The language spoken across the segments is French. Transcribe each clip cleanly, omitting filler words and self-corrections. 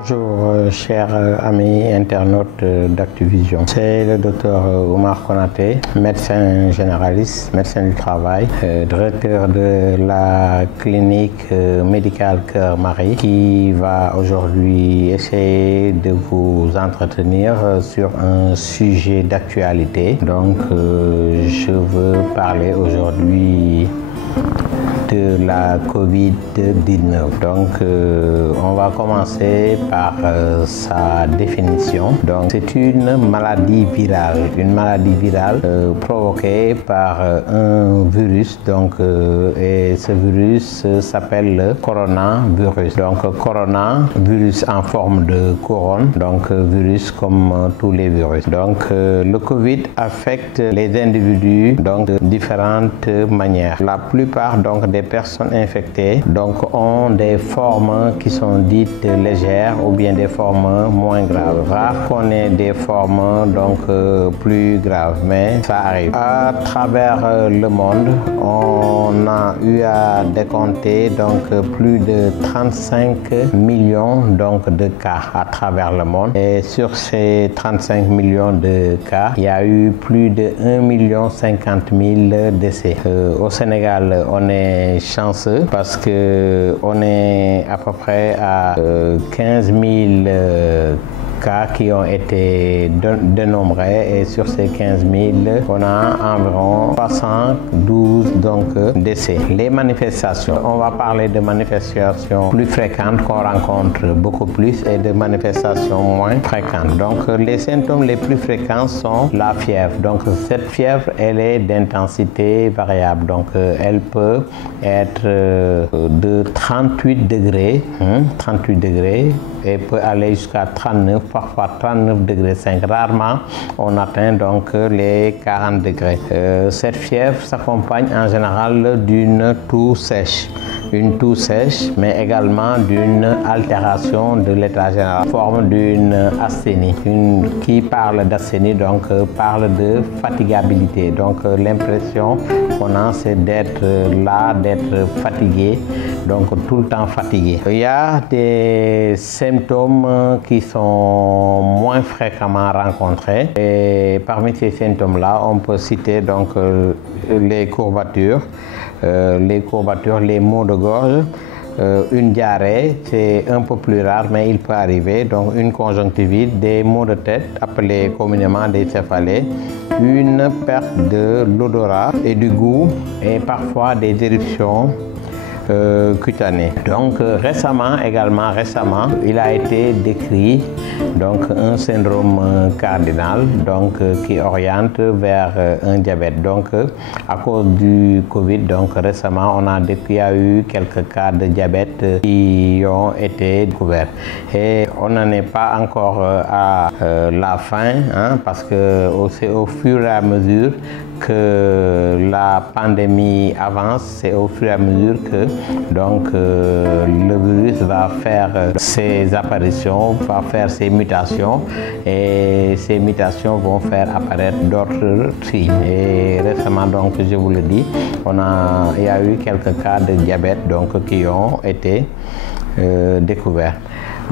Bonjour chers amis internautes d'Actuvision. C'est le docteur Oumar Konaté, médecin généraliste, médecin du travail, directeur de la clinique médicale Cœur Marie, qui va aujourd'hui essayer de vous entretenir sur un sujet d'actualité. Donc je veux parler aujourd'hui de la COVID-19. Donc on va commencer par sa définition. Donc c'est une maladie virale, provoquée par un virus. Donc et ce virus s'appelle le coronavirus. Donc coronavirus en forme de couronne, donc virus comme tous les virus. Donc le Covid affecte les individus donc de différentes manières. La plupart donc des personnes infectées donc ont des formes qui sont dites légères ou bien des formes moins graves. Rare qu'on ait des formes donc plus graves, mais ça arrive. À travers le monde, on a eu à décompter donc plus de 35 millions donc de cas à travers le monde. Et sur ces 35 millions de cas, il y a eu plus de 1,05 million décès. Au Sénégal, on est chanceux parce que on est à peu près à 15 000 cas qui ont été dénombrés, et sur ces 15 000, on a environ 312 donc décès. Les manifestations, on va parler de manifestations plus fréquentes qu'on rencontre beaucoup plus et de manifestations moins fréquentes. Donc les symptômes les plus fréquents sont la fièvre. Donc cette fièvre, elle est d'intensité variable. Donc elle peut être de 38 degrés, et peut aller jusqu'à 39, parfois 39 degrés 5. Rarement on atteint donc les 40 degrés. Cette fièvre s'accompagne en général d'une toux sèche. Une toux sèche, mais également d'une altération de l'état général, forme d'une asthénie. Qui parle d'asthénie donc parle de fatigabilité. Donc l'impression qu'on a, c'est d'être là, d'être fatigué, donc tout le temps fatigué. Il y a des symptômes qui sont moins fréquemment rencontrés, et parmi ces symptômes-là, on peut citer donc les courbatures, les maux de gorge, une diarrhée, c'est un peu plus rare mais il peut arriver, donc une conjonctivite, des maux de tête appelés communément des céphalées, une perte de l'odorat et du goût, et parfois des éruptions cutanées. Donc récemment, il a été décrit donc un syndrome cardinal donc qui oriente vers un diabète. Donc à cause du Covid, donc récemment il y a eu quelques cas de diabète qui ont été découverts, et on n'en est pas encore à la fin, parce que c'est au fur et à mesure que la pandémie avance, c'est au fur et à mesure que donc le virus va faire ses apparitions, va faire ses mutations, et ces mutations vont faire apparaître d'autres signes. Et récemment, donc je vous le dis, il y a eu quelques cas de diabète donc qui ont été découverts.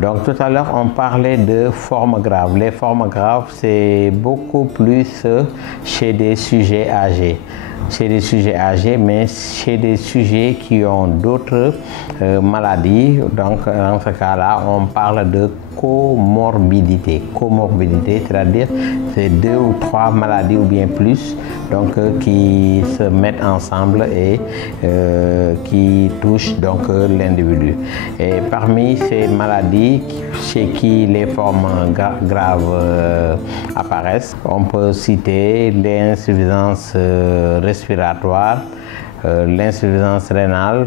Donc tout à l'heure, on parlait de formes graves. Les formes graves, c'est beaucoup plus chez des sujets âgés. Mais chez des sujets qui ont d'autres maladies. Donc dans ce cas-là, on parle de comorbidité. Comorbidité, c'est-à-dire c'est 2 ou 3 maladies ou bien plus donc qui se mettent ensemble et qui touchent donc l'individu. Et parmi ces maladies chez qui les formes graves apparaissent, on peut citer l'insuffisance respiratoire, l'insuffisance rénale,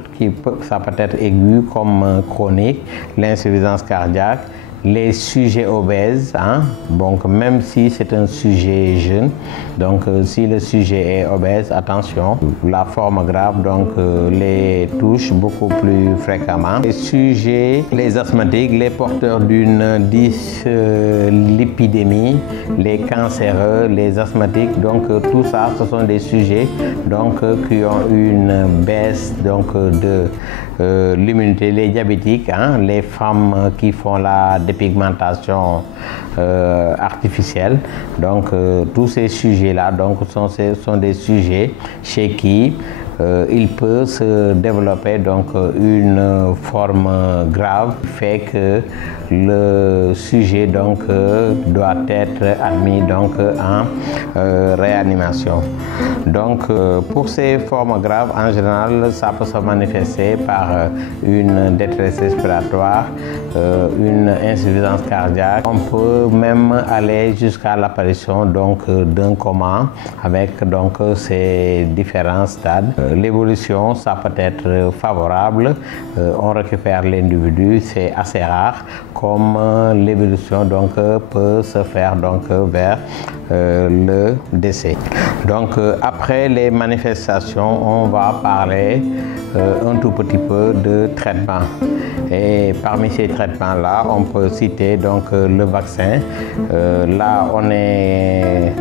ça peut être aiguë comme chronique, l'insuffisance cardiaque, les sujets obèses, hein, donc même si c'est un sujet jeune, donc si le sujet est obèse, attention, la forme grave donc les touche beaucoup plus fréquemment. Les sujets, les asthmatiques, les porteurs d'une dyslipidémie, les cancéreux, les asthmatiques, donc tout ça, ce sont des sujets donc qui ont une baisse donc de l'immunité, les diabétiques, hein, les femmes qui font la dépigmentation artificielle. Donc tous ces sujets-là donc sont des sujets chez qui il peut se développer donc une forme grave, fait que le sujet donc doit être admis donc en réanimation. Donc pour ces formes graves, en général, ça peut se manifester par une détresse respiratoire, une insuffisance cardiaque. On peut même aller jusqu'à l'apparition donc d'un coma avec donc ces différents stades. L'évolution, ça peut être favorable, on récupère l'individu, c'est assez rare, comme l'évolution donc peut se faire donc vers le décès. Donc après les manifestations, on va parler un tout petit peu de traitement. Et parmi ces traitements-là, on peut citer donc le vaccin. Là, on est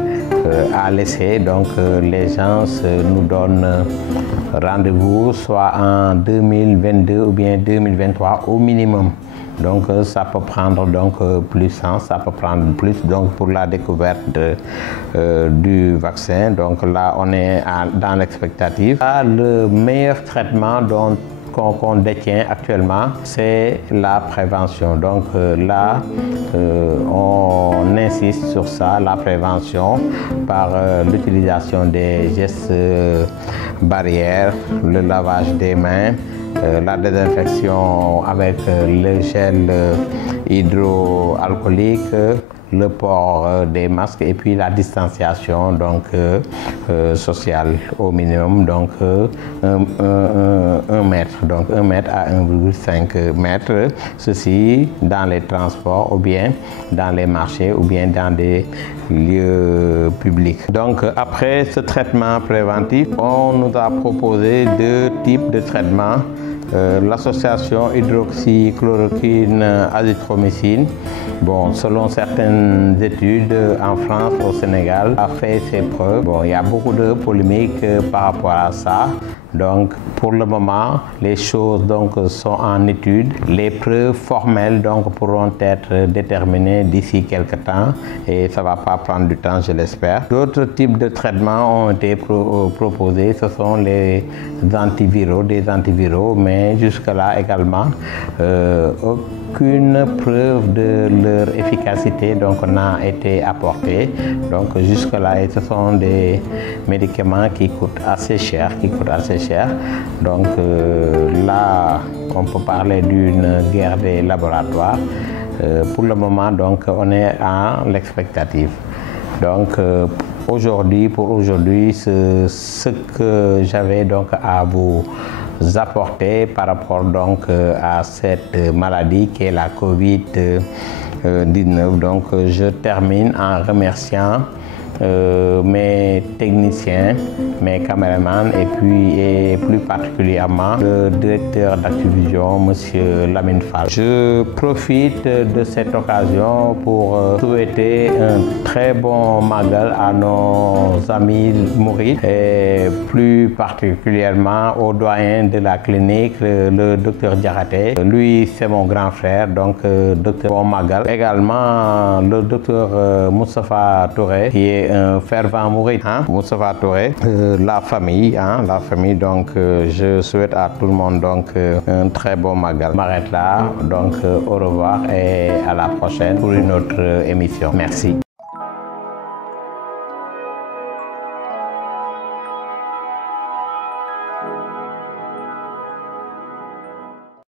à l'essai, donc les gens nous donnent rendez-vous soit en 2022 ou bien 2023 au minimum. Donc ça peut prendre donc plus sens, ça peut prendre plus donc pour la découverte du vaccin. Donc là on est dans l'expectative. Le meilleur traitement qu'on détient actuellement, c'est la prévention. Donc là, on insiste sur ça, la prévention, par l'utilisation des gestes barrières, le lavage des mains, la désinfection avec le gel hydroalcoolique, le port des masques et puis la distanciation donc sociale au minimum, donc 1 mètre, donc 1 mètre à 1,5 mètres, ceci dans les transports ou bien dans les marchés ou bien dans des lieux publics. Donc après ce traitement préventif, on nous a proposé 2 types de traitements. L'association hydroxychloroquine azithromycine, bon, selon certaines études en France, au Sénégal, a fait ses preuves. Bon, il y a beaucoup de polémiques par rapport à ça. Donc, pour le moment, les choses donc sont en étude. Les preuves formelles donc pourront être déterminées d'ici quelques temps et ça va pas prendre du temps, je l'espère. D'autres types de traitements ont été proposés. Ce sont les antiviraux, des antiviraux, mais jusque-là également, aucune preuve de leur efficacité donc n'a été apportée. Donc jusque-là, ce sont des médicaments qui coûtent assez cher, Donc là, on peut parler d'une guerre des laboratoires. Pour le moment, donc, on est en l'expectative. Donc pour aujourd'hui, ce que j'avais donc à vous apporter par rapport donc à cette maladie qui est la COVID-19. Donc je termine en remerciant mes techniciens, mes caméramans et plus particulièrement le directeur d'Activision, Monsieur Lamine Fall. Je profite de cette occasion pour souhaiter un très bon Magal à nos amis mourides et plus particulièrement au doyen de la clinique, le docteur Diakhaté. Lui, c'est mon grand frère, donc docteur Bon Magal. Également le docteur Moustapha Touré, qui est un fervent mouride, hein? Moustapha Touré, la famille, donc je souhaite à tout le monde donc un très bon Magal. Je m'arrête là, donc au revoir et à la prochaine pour une autre émission. Merci.